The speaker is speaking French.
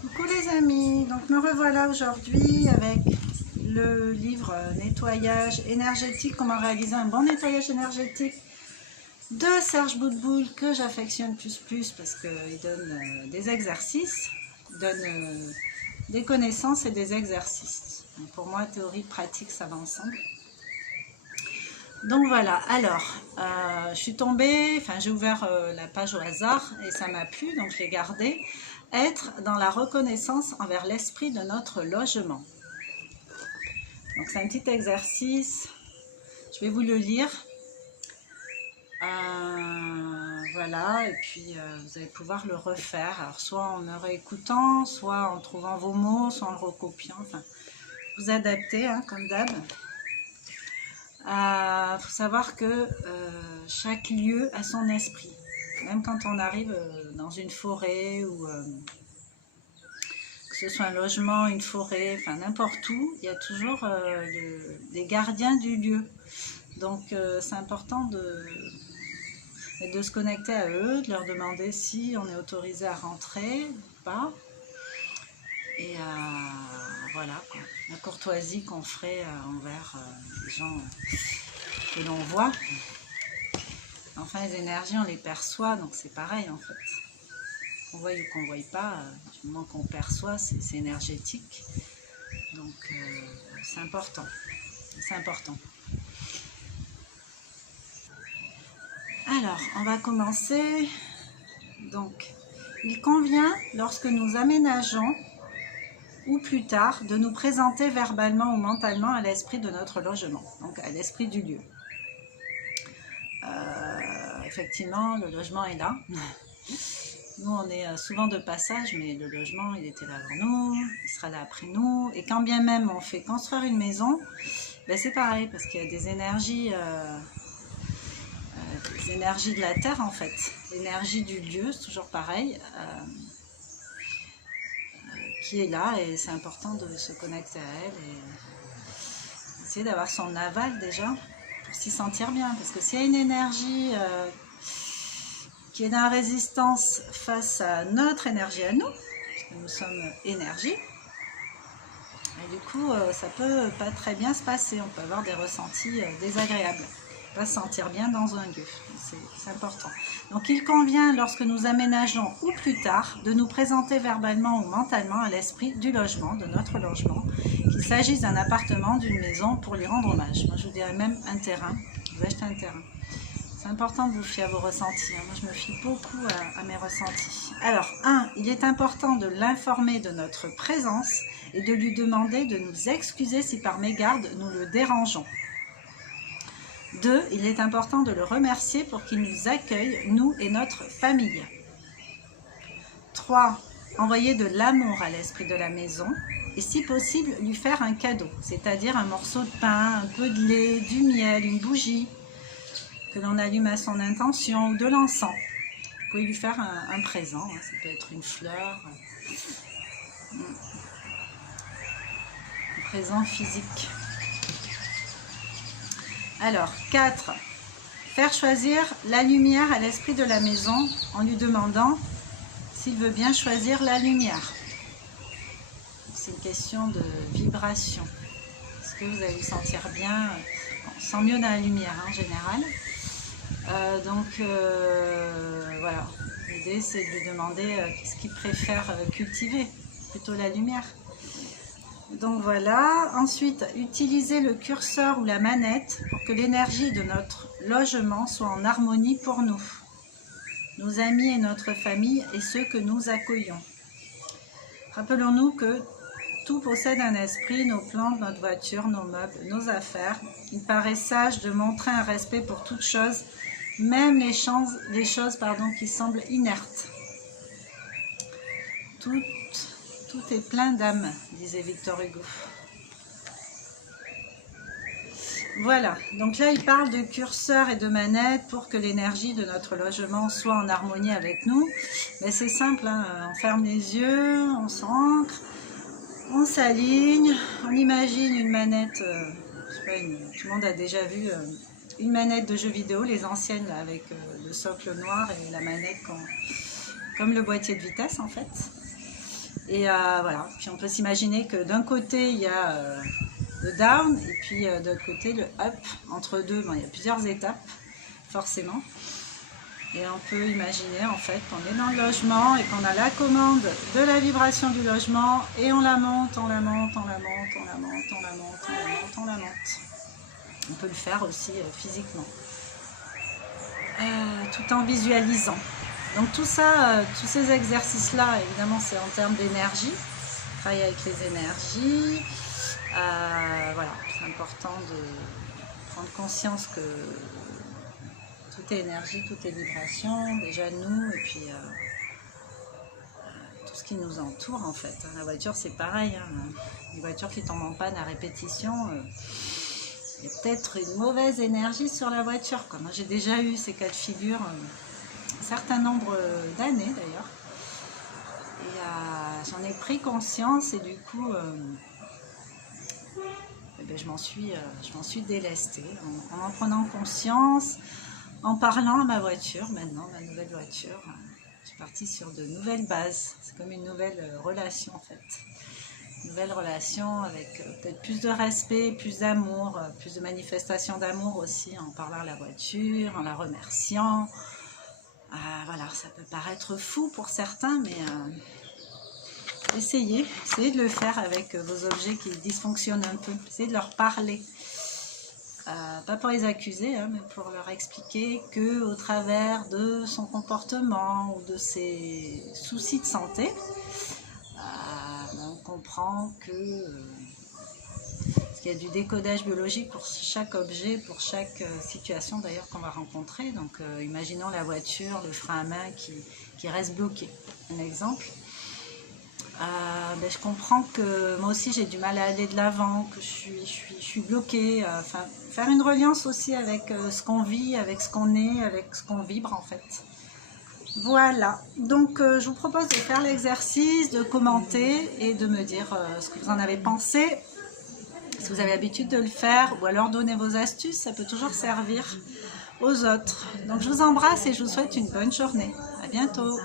Coucou les amis, donc me revoilà aujourd'hui avec le livre nettoyage énergétique, comment réaliser un bon nettoyage énergétique de Serge Boudboul, que j'affectionne plus parce qu'il donne des exercices, il donne des connaissances et des exercices. Donc pour moi, théorie, pratique, ça va ensemble. Donc voilà, alors, je suis tombée, enfin j'ai ouvert la page au hasard et ça m'a plu, donc je l'ai gardée. Être dans la reconnaissance envers l'esprit de notre logement. Donc c'est un petit exercice, je vais vous le lire. Voilà, et puis vous allez pouvoir le refaire, alors soit en me réécoutant, soit en trouvant vos mots, soit en le recopiant, enfin vous adaptez hein, comme d'hab. Faut savoir que chaque lieu a son esprit. Même quand on arrive dans une forêt ou que ce soit un logement, une forêt, enfin n'importe où, il y a toujours des gardiens du lieu. Donc c'est important de se connecter à eux, de leur demander si on est autorisé à rentrer ou pas. Et voilà, quoi. La courtoisie qu'on ferait envers les gens que l'on voit. Enfin, les énergies, on les perçoit, donc c'est pareil en fait. Qu'on voie ou qu'on ne voie pas, du moment qu'on perçoit, c'est énergétique. Donc c'est important. C'est important. Alors, on va commencer. Donc, il convient, lorsque nous aménageons, ou plus tard, de nous présenter verbalement ou mentalement à l'esprit de notre logement, donc à l'esprit du lieu. Effectivement, le logement est là. Nous, on est souvent de passage, mais le logement, il était là avant nous, il sera là après nous. Et quand bien même on fait construire une maison, ben c'est pareil, parce qu'il y a des énergies de la terre, en fait. L'énergie du lieu, c'est toujours pareil, qui est là, et c'est important de se connecter à elle et essayer d'avoir son aval déjà, pour s'y sentir bien. Parce que s'il y a une énergie qui est dans la résistance face à notre énergie à nous, parce que nous sommes énergie, et du coup ça peut pas très bien se passer, on peut avoir des ressentis désagréables, pas se sentir bien dans un lieu, c'est important. Donc il convient, lorsque nous aménageons ou plus tard, de nous présenter verbalement ou mentalement à l'esprit du logement, de notre logement, qu'il s'agisse d'un appartement, d'une maison, pour lui rendre hommage. Moi je vous dirais même un terrain, vous achetez un terrain. C'est important de vous fier à vos ressentis. Moi, je me fie beaucoup à mes ressentis. Alors, 1. Il est important de l'informer de notre présence et de lui demander de nous excuser si par mégarde nous le dérangeons. 2. Il est important de le remercier pour qu'il nous accueille, nous et notre famille. 3. Envoyer de l'amour à l'esprit de la maison et si possible lui faire un cadeau, c'est-à-dire un morceau de pain, un peu de lait, du miel, une bougie, que l'on allume à son intention, ou de l'encens. Vous pouvez lui faire un présent, hein, ça peut être une fleur, un présent physique. Alors, 4. Faire choisir la lumière à l'esprit de la maison en lui demandant s'il veut bien choisir la lumière. C'est une question de vibration. Est-ce que vous allez vous sentir bien? Bon, on se sent mieux dans la lumière hein, en général. Voilà, l'idée c'est de lui demander ce qu'il préfère cultiver, plutôt la lumière. Donc voilà, ensuite utiliser le curseur ou la manette pour que l'énergie de notre logement soit en harmonie pour nous, nos amis et notre famille et ceux que nous accueillons. Rappelons-nous que tout possède un esprit, nos plantes, notre voiture, nos meubles, nos affaires. Il paraît sage de montrer un respect pour toute chose, même les choses qui semblent inertes. Tout est plein d'âme, disait Victor Hugo. Voilà, donc là il parle de curseur et de manette pour que l'énergie de notre logement soit en harmonie avec nous. Mais c'est simple, hein, on ferme les yeux, on s'ancre, on s'aligne, on imagine une manette, je sais pas, tout le monde a déjà vu une manette de jeux vidéo, les anciennes là, avec le socle noir et la manette comme le boîtier de vitesse en fait. Et voilà, puis on peut s'imaginer que d'un côté il y a le down et puis de l'autre côté le up. Entre deux, bon, il y a plusieurs étapes forcément. Et on peut imaginer en fait qu'on est dans le logement et qu'on a la commande de la vibration du logement et on la monte, on la monte, on la monte, on la monte, on la monte, on la monte, on la monte. On peut le faire aussi physiquement, tout en visualisant. Donc tout ça, tous ces exercices-là, évidemment, c'est en termes d'énergie. Travailler avec les énergies. Voilà, c'est important de prendre conscience que tout est énergie, tout est vibration, déjà nous, et puis tout ce qui nous entoure en fait. La voiture c'est pareil, hein. Une voiture qui tombe en panne à répétition, il y a peut-être une mauvaise énergie sur la voiture. Moi j'ai déjà eu ces cas de figure un certain nombre d'années d'ailleurs. Et j'en ai pris conscience et du coup je m'en suis délestée en prenant conscience. En parlant à ma voiture, maintenant, ma nouvelle voiture, je suis partie sur de nouvelles bases. C'est comme une nouvelle relation en fait. Une nouvelle relation avec peut-être plus de respect, plus d'amour, plus de manifestation d'amour aussi en parlant à la voiture, en la remerciant. Voilà, ça peut paraître fou pour certains, mais essayez de le faire avec vos objets qui dysfonctionnent un peu. Essayez de leur parler. Pas pour les accuser, hein, mais pour leur expliquer que au travers de son comportement ou de ses soucis de santé, on comprend que qu'il y a du décodage biologique pour chaque objet, pour chaque situation d'ailleurs qu'on va rencontrer. Donc imaginons la voiture, le frein à main qui reste bloqué. Un exemple. Je comprends que moi aussi j'ai du mal à aller de l'avant, que je suis bloquée. Enfin, faire une reliance aussi avec ce qu'on vit, avec ce qu'on est, avec ce qu'on vibre en fait. Voilà, donc je vous propose de faire l'exercice, de commenter et de me dire ce que vous en avez pensé. Si vous avez l'habitude de le faire ou alors donner vos astuces, ça peut toujours servir aux autres. Donc je vous embrasse et je vous souhaite une bonne journée. À bientôt.